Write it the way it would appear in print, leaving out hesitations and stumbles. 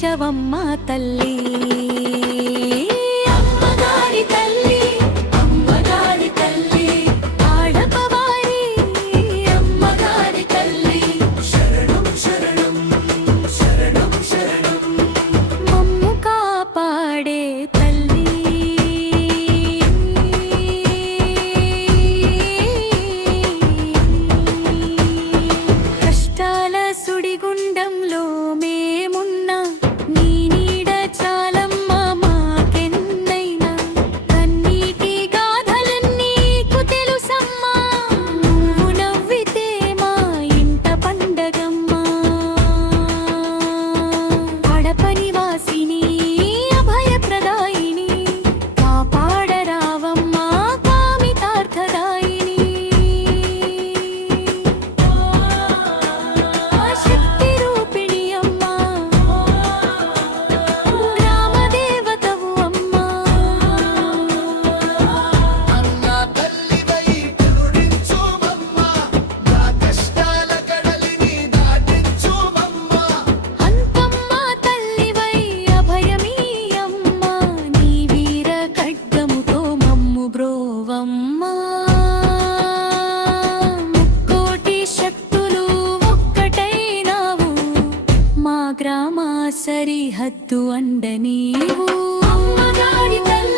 కరుణించవమ్మ తల్లి. అమ్మగారి తల్లి, అమ్మగారి తల్లి, ఆడపవారి అమ్మగారి తల్లి, శరణం శరణం శరణం శరణం, మమ్ము కాపాడే తల్లి. కష్టాల సుడిగుండంలో మేమున్నా నీ నీడ చాలమ్మ మాకెన్నైనా. కన్నీటి గాథలన్నీకు తెలుసమ్మా, నువ్వు నవ్వితే మా ఇంట పండగమ్మా. కడప నివాసిని అభయప్రదాయిని, కాపాడరావమ్మా కామితార్థదాయిని. శక్తి రూపిణి అమ్మా, గ్రామ దేవతవు అమ్మా. అన్నా తల్లివై కరుణించుమమ్మా, నా కష్టాల కడలిని దాటించుమమ్మా. అంకమ్మ తల్లివై అభయమీయమ్మా, నీ వీర ఖడ్గముతో మమ్ము బ్రోవమ్మా. ముక్కోటి శక్తులు ఒక్కటైనావు, మా గ్రామ సరిహద్దు అండ నీవు. అమ్మగారి తల్లి